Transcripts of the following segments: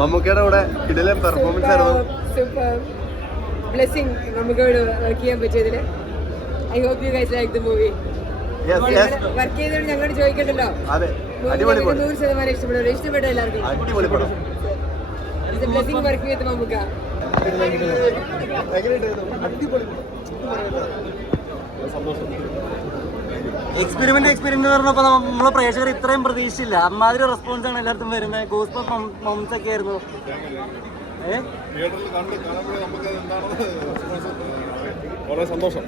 മമ്മൂക്കയുടെ കൂടെ കിടിലൻ പെർഫോമൻസ് ആയിരുന്നു. സൂപ്പർ ബ്ലെസ്സിംഗ് മമ്മൂക്കയോട് വർക്ക് ചെയ്യാൻ പറ്റിയതിൽ. I hope you guys like the movie. Work ചെയ്തോണ്ട് ഞങ്ങളോട് ചോദിക്കണ്ടല്ലോ. അതെ, അടിപൊളി പടം. 100% ഇഷ്ടപ്പെടും. ഇഷ്ടപ്പെട്ട എല്ലാവർക്കും അടിപൊളി പടം. It's a blessing work with Mammukka. Experiment പറഞ്ഞപ്പോ നമ്മളെ പ്രേക്ഷകർ ഇത്രയും പ്രതീക്ഷിച്ചില്ല. അമ്മാതിരി റെസ്പോൺസ് ആണ് എല്ലായിടത്തും വരുന്നത്. ഗോസ്പൽ മൊമെന്റ്സ് ഒക്കെ ആയിരുന്നു. സന്തോഷം.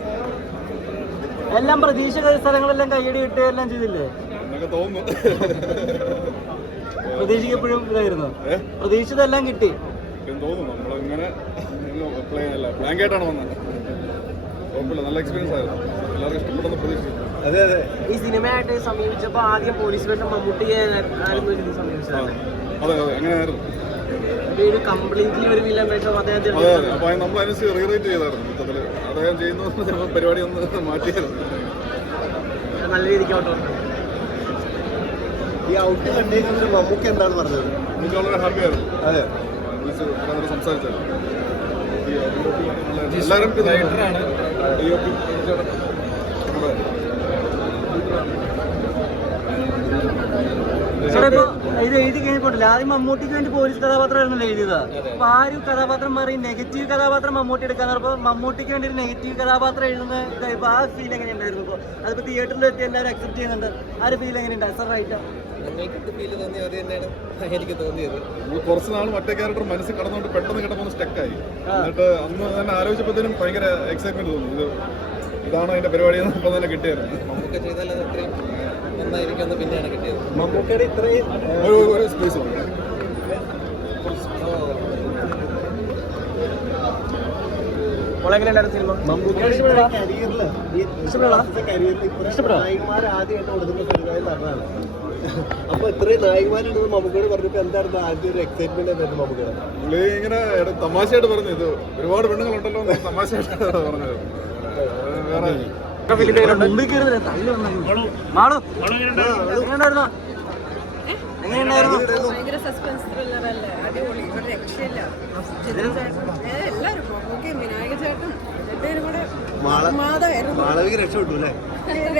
എല്ലാം പ്രതീക്ഷ സ്ഥലങ്ങളെല്ലാം കൈയടി കിട്ടുക എല്ലാം ചെയ്തില്ലേ? പ്രതീക്ഷിക്കപ്പോഴും ഇതായിരുന്നു. പ്രതീക്ഷിച്ചതെല്ലാം കിട്ടി തോന്നുന്നു. നമ്മളിങ്ങനെ ബ്ലാങ്കായിട്ടാണ് വന്നത്. നല്ല എക്സ്പീരിയൻസ് ആയിരുന്നു. എല്ലാവർക്കും ഇഷ്ടപ്പെടുന്ന പ്രതീക്ഷിച്ചു. അതെ അതെ. ഈ സിനിമയായിട്ട് സമീപിച്ചപ്പോൾ ആദ്യം പോലീസ് വേഷം മമ്മൂട്ടിയെ സമീപിച്ചതാണ്. അതെ അതെ, എങ്ങനെയായിരുന്നു? ഒരു കംപ്ലീറ്റ്ലി ഒരു വില്ലൻ വേഷം അദ്ദേഹത്തിന്. അതെ അതെ, അപ്പോൾ നമ്മൾ അതിനനുസരിച്ച് റീറേറ്റ് ചെയ്തായിരുന്നു. മൊത്തത്തിൽ അദ്ദേഹം ചെയ്യുന്ന ചിലപ്പോൾ പരിപാടി ഒന്ന് മാറ്റിയായിരുന്നു. നല്ല രീതിക്ക് ഔട്ട്. ഈ ഔട്ട് കണ്ടതിന് മമ്മൂക്ക എന്താണ് പറഞ്ഞത്? എനിക്ക് വളരെ ഹാപ്പി ആയിരുന്നു. അതെ, സംസാരിച്ചായിരുന്നു. എല്ലാവരും റൈറ്ററാണ്. ഇത് എഴുതി കഴിഞ്ഞിട്ടില്ല. ആദ്യം മമ്മൂട്ടിക്ക് വേണ്ടി പോലീസ് കഥാപാത്രമായിരുന്നല്ലോ എഴുതിയത്. അപ്പൊ ആ ഒരു കഥാപാത്രം മാറി നെഗറ്റീവ് കഥാപാത്രം മമ്മൂട്ടി എടുക്കാൻ പറഞ്ഞപ്പോൾ മമ്മൂട്ടിക്ക് വേണ്ടി ഒരു നെഗറ്റീവ് കഥാപാത്രം എഴുതുന്ന ഇതായപ്പോൾ ആ ഫീൽ എങ്ങനെ ഉണ്ടായിരുന്നു? ഇപ്പോൾ അതിപ്പോൾ തിയേറ്ററിൽ എത്തി എല്ലാവരും അക്സെപ്റ്റ് ചെയ്യുന്നുണ്ട്. ആ ഒരു ഫീൽ എങ്ങനെയുണ്ട് സർ? റൈറ്റാ എനിക്ക് തോന്നിയത് കുറച്ച് നാൾ മറ്റേ ക്യാരക്ടർ മനസ്സിൽ കടന്നുകൊണ്ട് പെട്ടെന്ന് കിടന്ന് സ്റ്റക്കായി. എന്നിട്ട് അന്ന് തന്നെ ആലോചിച്ചപ്പോഴത്തേനും ഭയങ്കര എക്സൈറ്റ്മെന്റ് തോന്നി. ഇതാണ് അതിന്റെ പരിപാടി എന്ന് ഇപ്പം തന്നെ കിട്ടിയായിരുന്നു. മമ്മൂക്ക ചെയ്താൽ അത് അത്രയും നന്നായിരിക്കും പിന്നെയാണ് കിട്ടിയത്. മമ്മൂക്കയുടെ ഇത്രയും ഒരു സ്പേസ് ഉണ്ട്. ആദ്യമായിട്ട് കൊടുക്കുന്ന സിനിമയിൽ നടന്നാണ്. അപ്പൊ ഇത്രയും നായികമാരുണ്ടെന്ന് മമ്മൂക്കയോട് പറഞ്ഞപ്പോ എന്തായിരുന്നു ആദ്യം ഒരു എക്സൈറ്റ്മെന്റ് എന്തായിരുന്നു മമ്മൂക്കയുടെ? പുള്ളി ഇങ്ങനെ തമാശയായിട്ട് പറഞ്ഞു. ഇത് ഒരുപാട് പെണ്ണുങ്ങളുണ്ടല്ലോ തമാശയായിട്ട് പറഞ്ഞത്. ഭയങ്കര സസ്പെൻസ് ത്രില്ലർ അല്ലേ? അടിപൊളി, ഒരു രക്ഷയില്ല. എല്ലാവരും മമ്മൂക്കയും വിനായക ചേട്ടൻ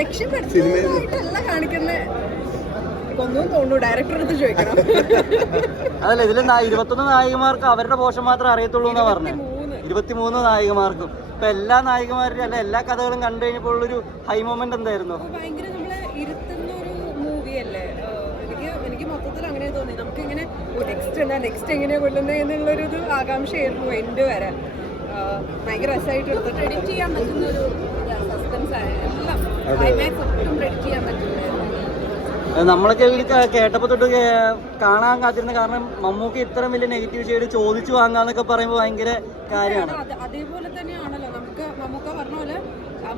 രക്ഷപ്പെടുത്തില്ല കാണിക്കുന്ന ഒന്നും തോന്നുന്നു. ഡയറക്ടറടുത്ത് ചോദിക്കണം. അതല്ല, ഇതിൽ 21 നായികമാർക്ക് അവരുടെ പോഷൻ മാത്രമേ അറിയത്തുള്ളൂ എന്നാ പറഞ്ഞത്. 23 നായികമാർക്കും. ഇപ്പൊ എല്ലാ നായികമാരുടെയും അല്ല എല്ലാ കഥകളും കണ്ടു കഴിഞ്ഞപ്പോൾ ഉള്ളൊരു ഹൈ മൊമെന്റ് എന്തായിരുന്നു? ഭയങ്കര നമ്മളെ ഇരുത്തുന്ന ഒരു മൂവി അല്ലേ. എനിക്ക് മൊത്തത്തിൽ അങ്ങനെ തോന്നി. നമുക്ക് ഇങ്ങനെ നെക്സ്റ്റ് എങ്ങനെയാ കൊല്ലുന്നത് എന്നുള്ളൊരു ആകാംക്ഷയായിരുന്നു എൻഡ് വരെ. ഭയങ്കര രസമായിട്ട് എടുത്ത് പ്രെഡിക്റ്റ് ചെയ്യാൻ പറ്റുന്ന ഒരു സസ്പെൻസ് ആയ എല്ലാം ക്ലൈമാക്സ് ഒട്ടും പ്രെഡിക്റ്റ് ചെയ്യാൻ പറ്റില്ല. നമ്മളൊക്കെ കേട്ടപ്പോ തൊട്ട് കാണാൻ കാത്തിരുന്ന കാരണം മമ്മൂക്ക ഇത്രയും വലിയ നെഗറ്റീവ് ഷെയ്ഡ് ചോദിച്ചു വാങ്ങാന്നൊക്കെ പറയുമ്പോൾ ഭയങ്കര കാര്യമാണ്. അതേപോലെ തന്നെയാണല്ലോ നമുക്ക് മമ്മൂക്ക പറഞ്ഞ പോലെ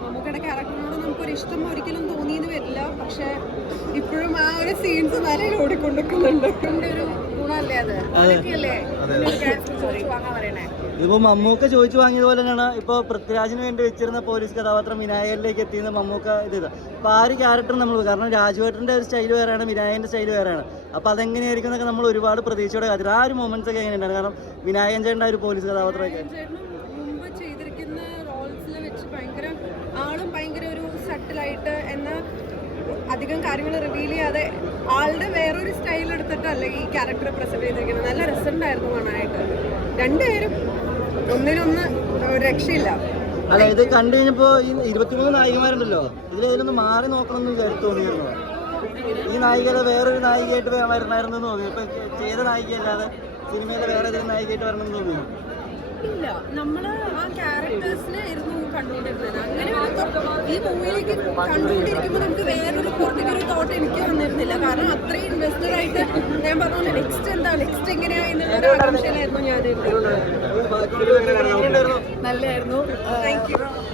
മമ്മൂക്കയുടെ ക്യാരക്ടറിനോട് നമുക്കൊരു ഇഷ്ടം ഒരിക്കലും തോന്നിയെന്ന് വരില്ല. പക്ഷെ ഇപ്പോഴും ആ ഒരു സീൻസ് നല്ല ഓടിക്കൊണ്ടിരിക്കുന്നുണ്ട്. ഒരു ഗുണമല്ലേ അത്? അതൊക്കെയല്ലേ വാങ്ങാൻ പറയണേ. ഇതിപ്പോ മമ്മൂക്ക ചോദിച്ചു വാങ്ങിയത് പോലെ തന്നെയാണ് ഇപ്പൊ പൃഥ്വിരാജിന് വേണ്ടി വെച്ചിരുന്ന പോലീസ് കഥാപാത്രം വിനായകരിലേക്ക് എത്തിയുന്ന മമ്മൂക്ക ഇത്. അപ്പൊ ആ ഒരു ക്യാരക്ടർ നമ്മൾ കാരണം രാജുവേട്ടന്റെ ഒരു സ്റ്റൈൽ വേറെയാണ്, വിനായകന്റെ സ്റ്റൈൽ വേറെയാണ്. അപ്പൊ അതെങ്ങനെയായിരിക്കും എന്നൊക്കെ നമ്മൾ ഒരുപാട് പ്രതീക്ഷയോടെ കാത്തിരുന്നു. ആ ഒരു മൊമെന്റ്സ് ഒക്കെ എങ്ങനെയുണ്ടാണ്? കാരണം വിനായകൻ ചേട്ടൻ്റെ ഒരു പോലീസ് കഥാപാത്രമൊക്കെ മുമ്പ് ചെയ്തിരിക്കുന്ന റോൾസിൽ വെച്ച് ഭയങ്കര ഒരു സട്ടിലായിട്ട് എന്നാൽ അധികം കാര്യങ്ങൾ റിവീൽ ചെയ്യാതെ ആളുടെ വേറൊരു സ്റ്റൈൽ എടുത്തിട്ടല്ല ഈ ക്യാരക്ടർ പ്രസന്റ് ചെയ്തിരിക്കുന്നത്. നല്ല രസമുണ്ടായിരുന്നു കാണാനായിട്ട്. രണ്ടുപേരും ഒന്നിനൊന്ന് രക്ഷയില്ല. അല്ല, ഇത് കണ്ടു കഴിഞ്ഞപ്പോ ഈ 23 നായികമാരുണ്ടല്ലോ, ഇതിലൊന്ന് മാറി നോക്കണം എന്ന് തോന്നിയിരുന്നു. ഈ നായികയുടെ വേറൊരു നായികയായിട്ട് വരണമായിരുന്നു എന്ന് തോന്നി. ഇപ്പൊ ചെയ്ത നായികയല്ലാതെ സിനിമയിലെ വേറെ ഏതെങ്കിലും നായികയായിട്ട് വരണം എന്ന് തോന്നുന്നു. ഇല്ല, നമ്മള് ആ ക്യാരക്ടേഴ്സിനെ ആയിരുന്നു കണ്ടുകൊണ്ടിരുന്നത്. അങ്ങനെ ഈ മൂവിയിലേക്ക് കണ്ടുകൊണ്ടിരിക്കുമ്പോൾ നമുക്ക് വേറൊരു പുറത്തേക്കൊരു തോട്ട് എനിക്ക് വന്നിരുന്നില്ല. കാരണം അത്രയും ഇൻവെസ്റ്റഡ് ആയിട്ട് ഞാൻ പറഞ്ഞ നെക്സ്റ്റ് എങ്ങനെയാ എന്നുള്ളൊരു ആകാംക്ഷയിലായിരുന്നു ഞാൻ. നല്ലായിരുന്നു.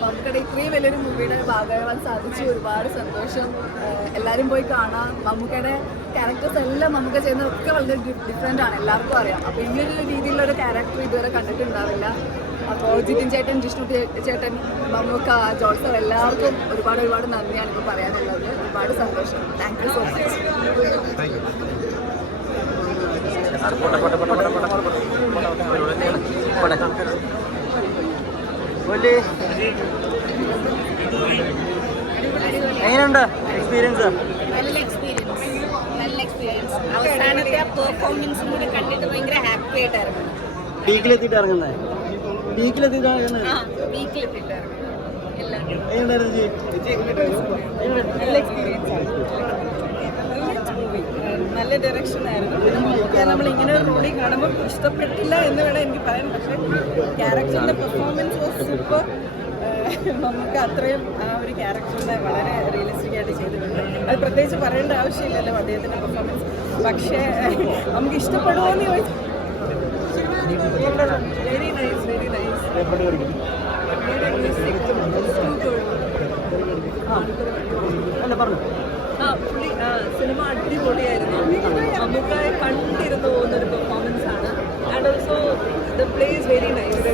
മമ്മൂക്കയുടെ ഇത്രയും വലിയൊരു മൂവിയുടെ ഭാഗമാകാൻ സാധിച്ചു. ഒരുപാട് സന്തോഷം. എല്ലാവരും പോയി കാണാം. മമ്മൂക്കയുടെ ക്യാരക്ടേഴ്സ് എല്ലാം മമ്മൂക്ക ചെയ്യുന്നതൊക്കെ വളരെ ഡിഫറെൻ്റ് ആണ്, എല്ലാവർക്കും അറിയാം. അപ്പോൾ ഈ ഒരു രീതിയിലുള്ളൊരു ക്യാരക്ടർ ഇതുവരെ കണ്ടിട്ടുണ്ടാവില്ല. അപ്പോൾ ജിതിൻ ചേട്ടൻ, ജിഷ്ണു ചേട്ടൻ, മമ്മൂക്ക, ജോൾസർ എല്ലാവർക്കും ഒരുപാട് നന്ദിയാണ് ഇപ്പോൾ പറയാനുള്ളത്. ഒരുപാട് സന്തോഷം. Thank you so much. എങ്ങനെയുണ്ട് എക്സ്പീരിയൻസ്? നല്ല എക്സ്പീരിയൻസ് അവസാനത്തെ ആ പെർഫോമൻസും കൂടെ കണ്ടിട്ട് ഭയങ്കര ഹാപ്പി ആയിട്ടായിരുന്നു. പീക്കിലെത്തിയിട്ട് ഇറങ്ങുന്നത് വീക്കിലെത്തിയിട്ട് ഇറങ്ങുന്നത് വീക്കിലെത്തിയിട്ട് എല്ലാം എങ്ങനെയുണ്ടായിരുന്നു ചേച്ചി? നല്ല എക്സ്പീരിയൻസ് ആണ്. നല്ല ഡയറക്ഷൻ ആയിരുന്നു. പിന്നെ നമുക്ക് നമ്മൾ ഇങ്ങനെ ഒരു റോഡിൽ കാണുമ്പോൾ ഇഷ്ടപ്പെട്ടില്ല എന്ന് വേണം എനിക്ക് പറയാൻ. പക്ഷേ ക്യാരക്ടറിൻ്റെ പെർഫോമൻസ് വാസ് സൂപ്പർ. നമുക്ക് അത്രയും ആ ഒരു ക്യാരക്ടറിനെ വളരെ റിയലിസ്റ്റിക് ആയിട്ട് ചെയ്തിട്ടുണ്ട്. അത് പ്രത്യേകിച്ച് പറയേണ്ട ആവശ്യമില്ലല്ലോ അദ്ദേഹത്തിൻ്റെ പെർഫോമൻസ്. പക്ഷേ നമുക്ക് ഇഷ്ടപ്പെടുമോ എന്ന് ചോദിച്ചാൽ വെരി നൈസ്, വെരി നൈസ്. അല്ല പറഞ്ഞു. സിനിമ അടിപൊളിയായിരുന്നു. നമുക്കായി കണ്ടിരുന്നു പോകുന്നൊരു പെർഫോമൻസ് ആണ്. And also the play is very nice.